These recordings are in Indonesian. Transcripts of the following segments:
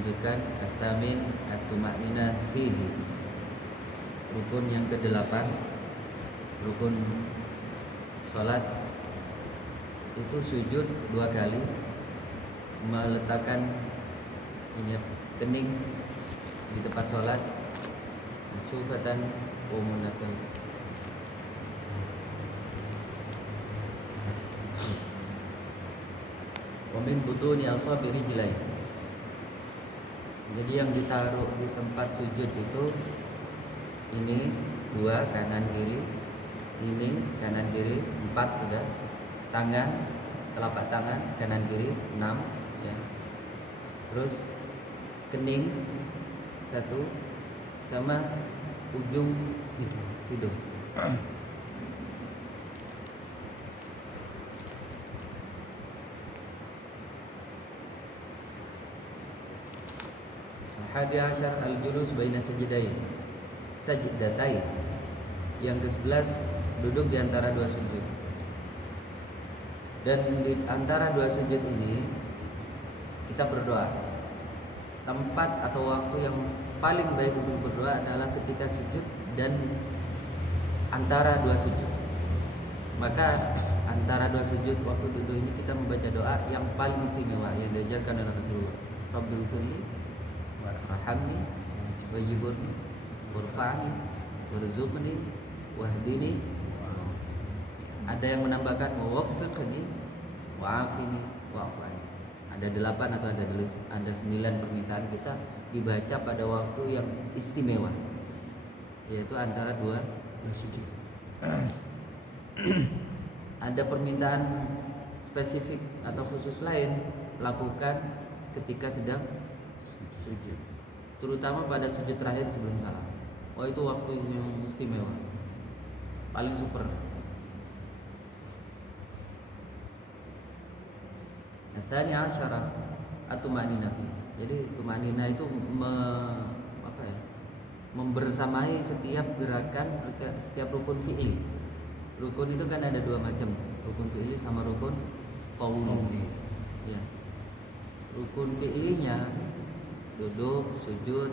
Melanjutkan as-samin at-tuma'ninah fihi. Rukun yang ke-8, rukun salat itu sujud 2 kali, meletakkan kening di tempat salat, sufatan wa munatan. Wa min butuni asabi rijlain. Jadi yang ditaruh di tempat sujud itu ini 2 kanan kiri, ini kanan kiri 4 sudah, tangan telapak tangan kanan kiri 6 ya. Terus kening 1 sama ujung hidung. Hadi asyar al-julus baina sajdatain. Yang ke-11 duduk di antara 2 sujud. Dan di antara 2 sujud ini kita berdoa. Tempat atau waktu yang paling baik untuk berdoa adalah ketika sujud dan antara 2 sujud. Maka antara 2 sujud waktu duduk ini kita membaca doa yang paling istimewa yang diajarkan oleh Rasulullah. Rabbighfirli warhamni wajiburni warfa'ni warzuqni wahdini. Ada yang menambahkan wawaffiqni wa'afini wa'afani. Ada 8 atau ada 9 permintaan kita dibaca pada waktu yang istimewa, yaitu antara 2 sujud. Ada permintaan spesifik atau khusus lain lakukan ketika sedang sujud, terutama pada sujud terakhir sebelum salam. Oh, itu waktu yang istimewa, paling super. Asani asyara at-tuma'ninah. Jadi tuma'ninah itu membersamai setiap gerakan, setiap rukun fi'li. Rukun itu kan ada 2 macam, rukun fi'li sama rukun qauli. Ya. Rukun fi'linya duduk, sujud,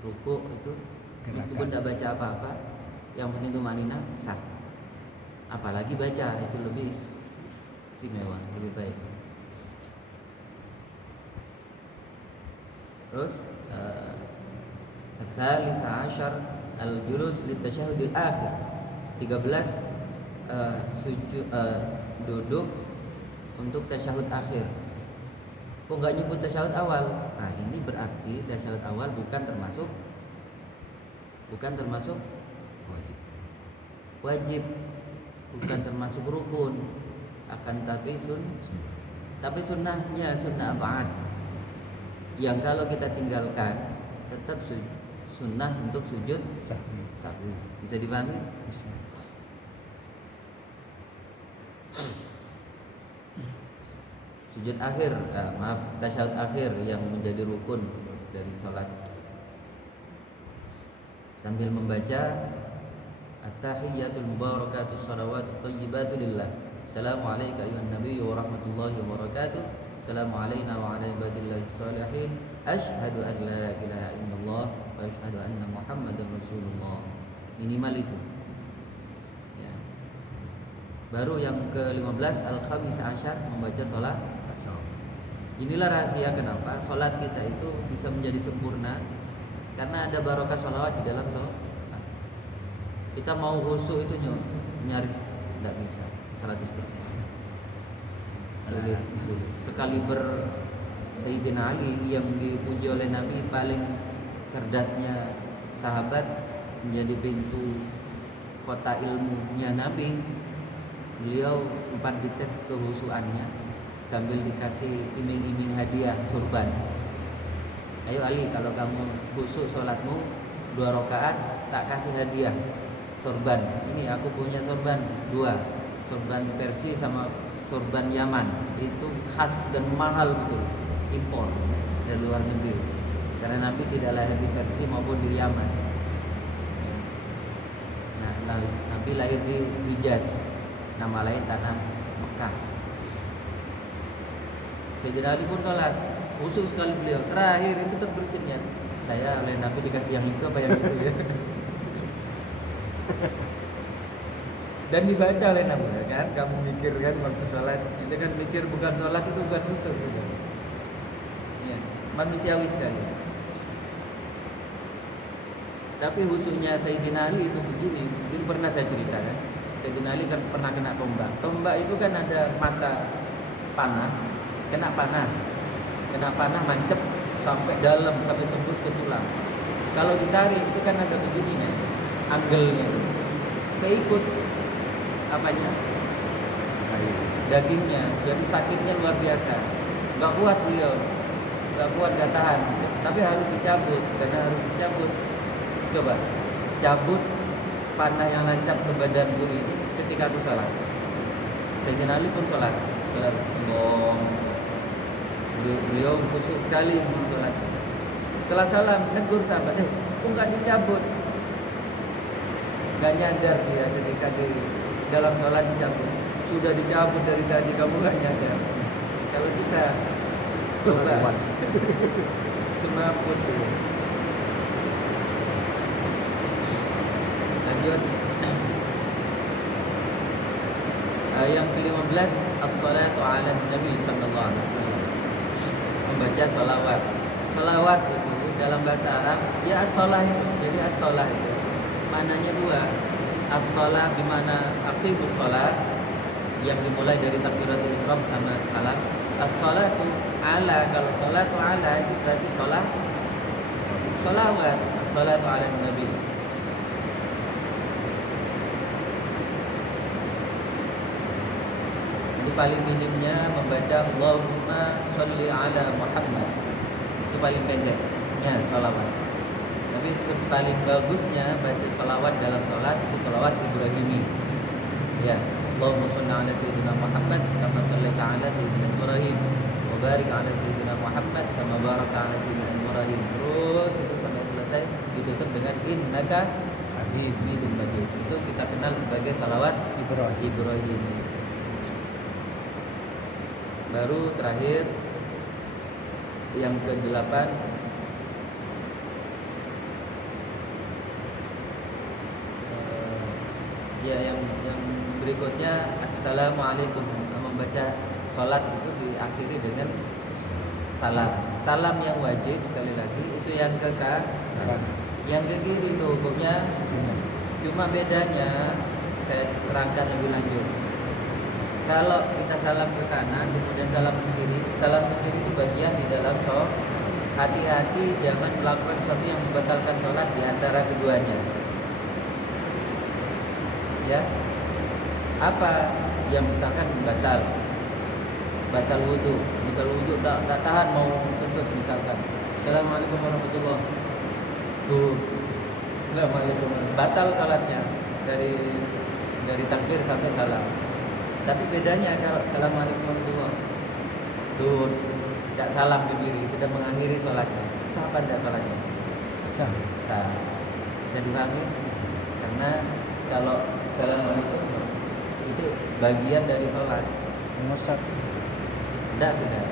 rukuk itu meskipun tidak baca apa-apa, yang penting tuma'ninah sah. Apalagi baca itu lebih istimewa, lebih baik. Terus as-salisa asyar al-julus litasyahudil akhir. 13 sujud duduk untuk tasyahud akhir. Kok enggak nyebut tasyahud awal? Nah, ini berarti tasyahud awal bukan termasuk wajib, bukan termasuk rukun, akan tapi sunnahnya sunnah ab'ad, yang kalau kita tinggalkan tetap sunnah untuk sujud sahwi. Bisa dipahami? Bisa. Sujud akhir, tasyahud akhir yang menjadi rukun dari salat, sambil membaca at-tahiyyatul mubarakatus shalawatut thayyibatu lillah. Assalamu alayka ayyuhan nabiyyu wa rahmatullahi wa barakatuh. Assalamu alayna wa ala ibadillahi sholihin. Asyhadu an la ilaha illallah wa asyhadu anna Muhammadar Rasulullah. Minimal itu. Ya. Baru yang ke-15 al-khamis asyar membaca salat. Inilah rahasia kenapa salat kita itu bisa menjadi sempurna, karena ada barokah salawat di dalam salat. Kita mau khusyuk itu nyaris tidak bisa 100%. Sulit. Sekaliber Sayyidina Ali yang dipuji oleh Nabi paling cerdasnya sahabat, menjadi pintu kota ilmunya Nabi, beliau sempat dites kehusuannya sambil dikasih iming-iming hadiah surban. Ayo Ali, kalau kamu khusyuk sholatmu 2 rakaat, tak kasih hadiah sorban. Ini aku punya sorban 2, sorban Persia sama sorban Yaman. Itu khas dan mahal betul, impor dari luar negeri, karena Nabi tidak lahir di Persia maupun di Yaman. Nah, Nabi lahir di Hijaz, nama lain tanah Mekah. Sayyidina Ali pun sholat Khusus sekali beliau. Terakhir itu terbersinnya. Saya oleh Nabi dikasih yang itu apa yang itu ya. Dan dibaca oleh Nabi kan. Kamu mikir kan waktu sholat. Itu kan mikir bukan sholat itu bukan khusyuk gitu. Ya, manusiawi sekali. Tapi khususnya Sayyidina Ali itu begini. Dulu pernah saya ceritakan. Sayyidina Ali kan pernah kena tombak. Tombak itu kan ada mata panah, kena panah mancep sampai dalam, sampai tembus ke tulang. Kalau ditarik itu kan ada begininya, angle-nya. Keikut apanya? Dagingnya. Jadi sakitnya luar biasa. Gak kuat beliau, gak tahan. Tapi harus dicabut, karena harus dicabut. Coba cabut panah yang lancap ke badanku ini ketika aku sholat. Sayyidina Ali pun sholat beliau khusyuk sekali sholat. Setelah salam negur sahabat, kok nggak dicabut? Nggak nyadar dia ketika di dalam sholat dicabut. Sudah dicabut dari tadi, kamu nggak nyadar. Kalau kita coba semaput dulu. Lanjut. Yang ke-15 as-salatu ala Nabi sallallahu alaihi wasallam. Membaca salawat. Salawat itu dalam bahasa Arab ya as-salah itu. Jadi as-salah itu maknanya dua. As-salah di mana aqimus shalah yang dimulai dari takbiratul ihram sama salam. As-salatu ala, kalau salatu ala itu berarti salawat. As-salatu ala Nabi. Jadi paling minimnya membaca Allahumma sholli ala Muhammad. Itu paling pendeknya salawat. Tapi paling bagusnya baca salawat dalam salat itu salawat Ibrahimi. Ya, Allahumma sholli ala sayyidina Muhammad kama shallaita ala sayyidina Ibrahim wa barik ala sayyidina Muhammad kama barakta ala sayyidina Ibrahim. Terus itu sampai selesai ditutup dengan innaka hamidum majid. Itu kita kenal sebagai salawat Ibrahim. Baru terakhir yang ke-8 ya yang berikutnya assalamualaikum. Membaca salat itu diakhiri dengan salam yang wajib sekali lagi itu yang ke kanan. Yang ke kiri itu hukumnya cuma bedanya saya terangkan lebih lanjut. Kalau kita salam ke kanan kemudian salam ke kiri itu bagian di dalam sholat. Hati-hati jangan melakukan sesuatu yang membatalkan sholat di antara keduanya. Ya, apa yang misalkan batal wudhu tak tahan mau kentut misalkan. Assalamualaikum warahmatullahi wabarakatuh. Assalamualaikum. Batal sholatnya dari takbir sampai salam. Tapi bedanya kalau assalamualaikum warahmatullahi wabarakatuh tuh tidak salam ke diri sedang mengakhiri sholatnya, sah apa tidak sholatnya? Sah. Bisa dipahami? Bisa. Karena kalau assalamualaikum itu bagian dari sholat. Mengusap? Tidak sudah.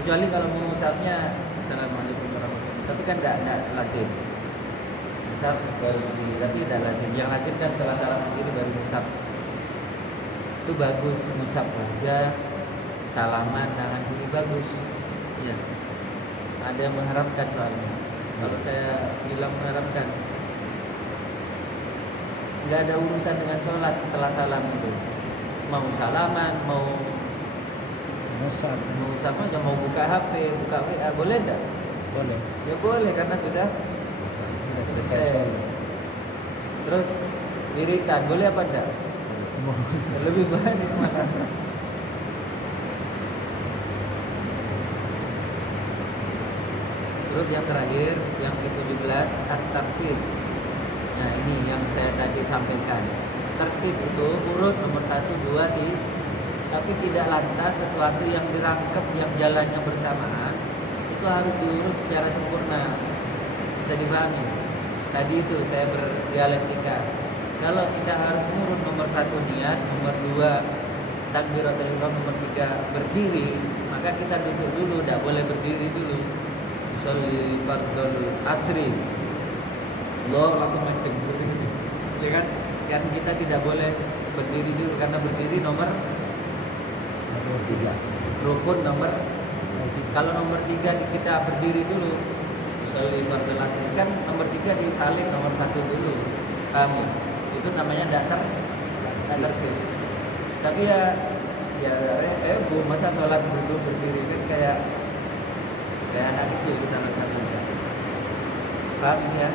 Kecuali kalau mengusapnya assalamualaikum warahmatullahi wabarakatuh. Tapi kan tidak lazim. Musab baru diri, tapi tidak lazim. Yang lazim kan setelah salam diri baru musab. Itu bagus musab wajah, salaman tangan kiri bagus. Ya. Ada yang mengharapkan soalnya. Kalau saya bilang mengharapkan, nggak ada urusan dengan sholat setelah salam itu. Mau salaman, mau musab aja, mau buka HP, buka WA, boleh enggak? Boleh. Ya boleh karena sudah selesai. Terus wiritan boleh apa enggak? Lebih banyak malah. Terus yang terakhir, yang ke-17 at-tartib. Nah ini yang saya tadi sampaikan. Tertib itu urut nomor 1, 2, 3. Tapi tidak lantas sesuatu yang dirangkap yang jalannya bersamaan itu harus diurut secara sempurna. Bisa dipahami? Tadi itu saya berdialektika. Kalau kita harus urut nomor 1 niat, nomor 2 takbiratul ihram, nomor 3 berdiri, maka kita duduk dulu, tidak boleh berdiri dulu. Sholli fardhul asri, Allah langsung macam berdiri, ya kan? Kan kita tidak boleh berdiri dulu karena berdiri nomor 3, rukun nomor. Kalau nomor 3 kita berdiri dulu, sholli fardhul asri, kan nomor 3 disalin nomor 1 dulu, kamu itu namanya tidak tertib. Tapi ya bu, masa sholat duduk berdiri kan kayak anak kecil kita macam-macam. Paham ini ya?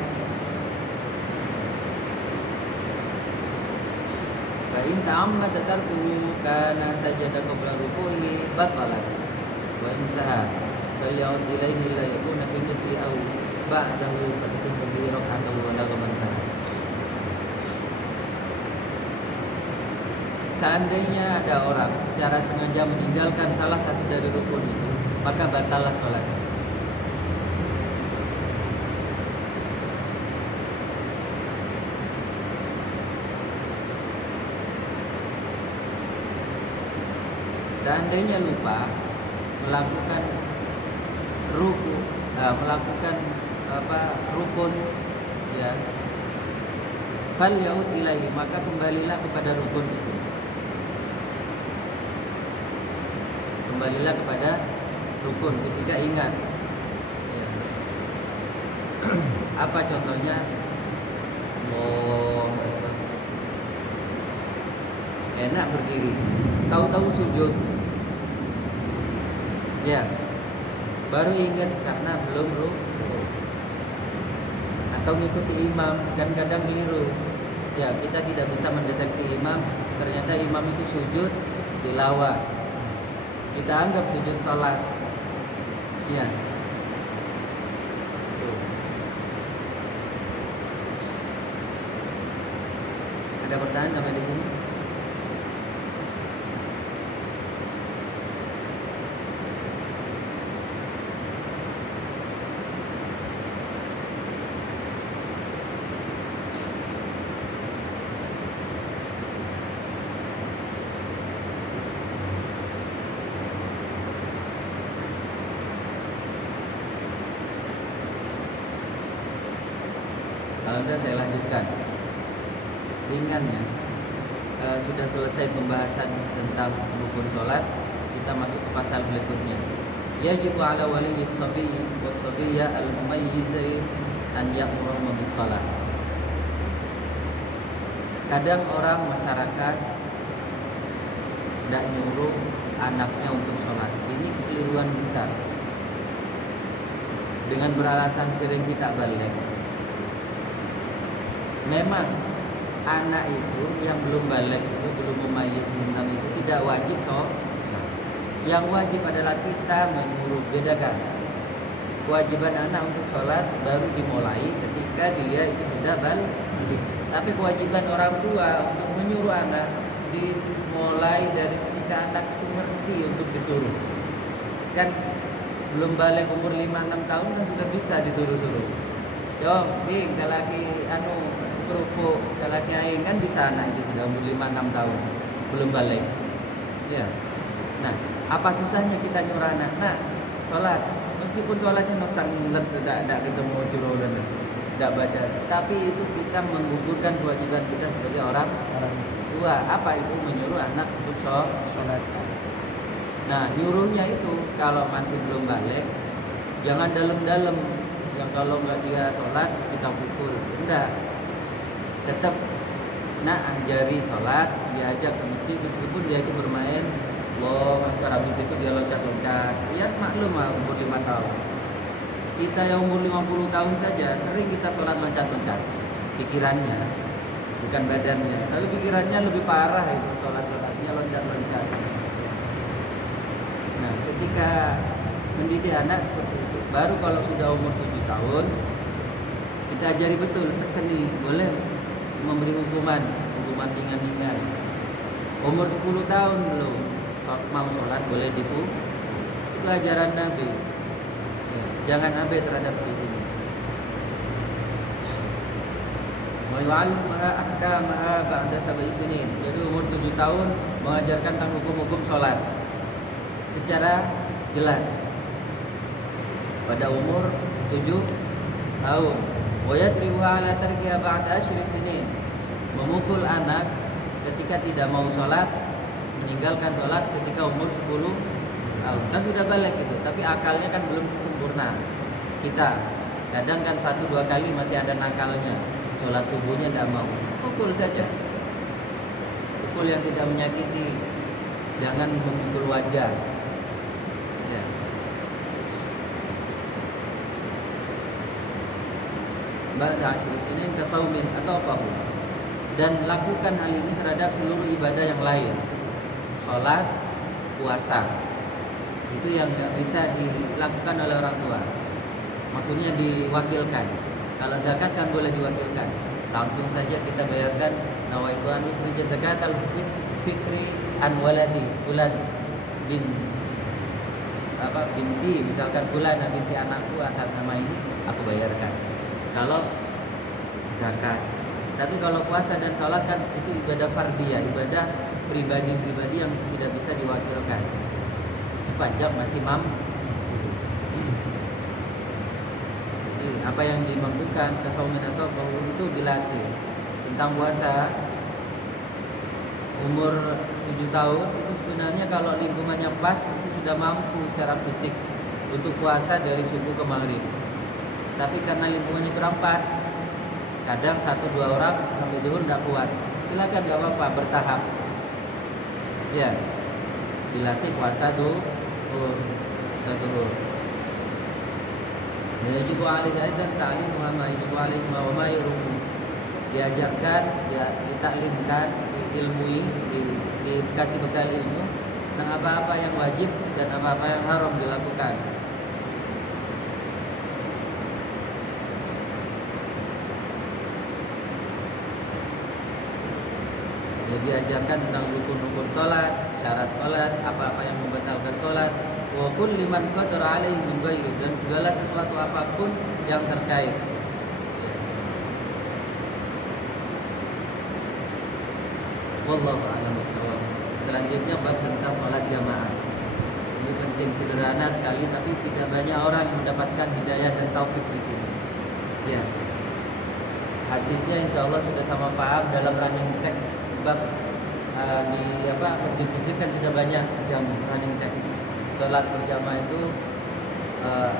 Fa in ta'ammada tarkuhu kana sajada qabla ruku'ihi batalat wa in saha falya'ud ilaihi la yakuna fi mithli aw ba'dahu fatakun bihi rak'atahu wa la man saha. Seandainya ada orang secara sengaja meninggalkan salah satu dari rukun itu, maka batallah sholat. Seandainya lupa melakukan rukun, ya, fal yaud ilaihi, maka kembalilah kepada rukun itu. Kembalilah kepada rukun ketika ingat. Ya. Apa contohnya? Enak berdiri, tahu-tahu sujud. Ya, baru ingat karena belum rukun. Atau mengikuti imam, kan kadang keliru. Ya, kita tidak bisa mendeteksi imam. Ternyata imam itu sujud tilawah, kita anggap sujud sholat. Ya. Ada pertanyaan sampai di sini? Kalau sudah saya lanjutkan. Ringannya, sudah selesai pembahasan tentang rukun sholat, kita masuk ke pasal berikutnya. Yajibu ala waliyyi as-sabiyyi was-sabiyyah al-mumayyizain an ya'muru bis shalah. Kadang orang masyarakat tidak nyuruh anaknya untuk sholat. Ini kekeliruan besar. Dengan beralasan sering tidak balik. Memang anak itu yang belum balik itu, belum memayyiz minam itu tidak wajib sholat. Yang wajib adalah kita menyuruh. Bedakan. Kewajiban anak untuk sholat baru dimulai ketika dia itu sudah balik. Tapi kewajiban orang tua untuk menyuruh anak dimulai dari ketika anak itu ngerti untuk disuruh. Kan belum balik umur 5-6 tahun kan sudah bisa disuruh-suruh. Dong, Bing, lagi kerupuk, lagi aing, kan bisa anak itu sudah umur 5-6 tahun belum balik. Ya. Nah, apa susahnya kita nyuruh anak? Nah, sholat. Meskipun sholatnya nosang tidak ketemu curau dan tidak baca, tapi itu kita menggugurkan kewajiban kita sebagai orang tua. Apa itu? Menyuruh anak untuk sholat. Nah, nyuruhnya itu kalau masih belum balik, jangan dalam-dalam. Yang kalau nggak dia sholat kita pukul. Enggak. Tetap ajari sholat, diajak ke masjid meskipun dia itu bermain. Habis itu dia loncat-loncat. Ya maklum lah umur 5 tahun. Kita yang umur 50 tahun saja sering kita sholat loncat-loncat. Pikirannya, bukan badannya. Tapi pikirannya lebih parah itu, sholatnya loncat-loncat. Nah, ketika mendidik anak seperti itu, baru kalau sudah umur 7 tahun kita ajari betul, sekali boleh memberi hukuman ringan-ringan. Umur 10 tahun belum mau sholat boleh dipukul. Itu ajaran Nabi. Ya, jangan abai terhadap ini. Wa yu'allimuha ahkamaha ba'da sab'i sinin. Jadi umur 7 tahun mengajarkan tentang hukum-hukum sholat secara jelas pada umur 7 tahun. Wa yadribu ala tarkiha ba'da asyri sinin, memukul anak ketika tidak mau sholat, meninggalkan sholat ketika umur 10 tahun. Kan sudah balik gitu, tapi akalnya kan belum sempurna. Kita kadang kan 1-2 kali masih ada nakalnya, sholat subuhnya tidak mau, pukul saja. Pukul yang tidak menyakiti, jangan memukul wajah. Ya. Ba'da asyri sinin kasaumin atau qahu, dan lakukan hal ini terhadap seluruh ibadah yang lain. Sholat, puasa, itu yang nggak bisa dilakukan oleh orang tua. Maksudnya diwakilkan. Kalau zakat kan boleh diwakilkan. Langsung saja kita bayarkan, nawaitu an ukhrija zakatal fitri an waladi fulan bin binti, misalkan fulan binti anakku atas nama ini aku bayarkan. Kalau zakat. Tapi kalau puasa dan sholat kan itu ibadah fardiyah, ibadah pribadi-pribadi yang tidak bisa diwakilkan sepanjang masih mampu. Jadi apa yang dimaksudkan tasawuf atau bahwa itu dilatih. Tentang puasa umur 7 tahun itu sebenarnya kalau lingkungannya pas itu sudah mampu secara fisik untuk puasa dari subuh ke maghrib. Tapi karena lingkungannya kurang pas, kadang 1-2 orang sampai zuhur tidak kuat. Silakan, nggak apa-apa, bertahap. Ya, dilatih puasa zuhur. Yajibu alaihi aidan ta'lim Muhammad yajibu alaihi wa ma yurumu. Diajarkan, ditaklimkan, diilmui, dikasih bekal ilmu tentang apa-apa yang wajib dan apa-apa yang haram dilakukan. Jadi diajarkan tentang rukun-rukun sholat, syarat sholat, apa-apa yang membatalkan sholat, wa kulli man qadara alaihi min ghairi, dan segala sesuatu apapun yang terkait. Wallahu a'lam bishawab. Selanjutnya bab tentang sholat jamaah. Ini penting, sederhana sekali, tapi tidak banyak orang mendapatkan hidayah dan taufik di sini. Ya. Hadisnya insya Allah sudah sama paham dalam running text bab di masjid-masjid kan sudah banyak jam running text. Sholat berjamaah itu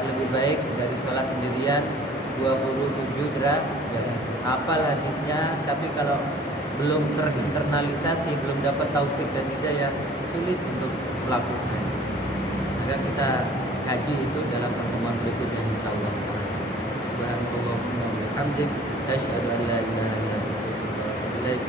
lebih baik dari sholat sendirian 27 derajat. Hafal hadisnya, tapi kalau belum terinternalisasi, belum dapat taufik dan hidayah, sulit untuk melakukan. Maka kita kaji itu dalam pertemuan berikutnya insyaallah. Subhanallah wa bihamdihi, asyhadu an la ilaha illa anta, astaghfiruka wa atubu ilaik.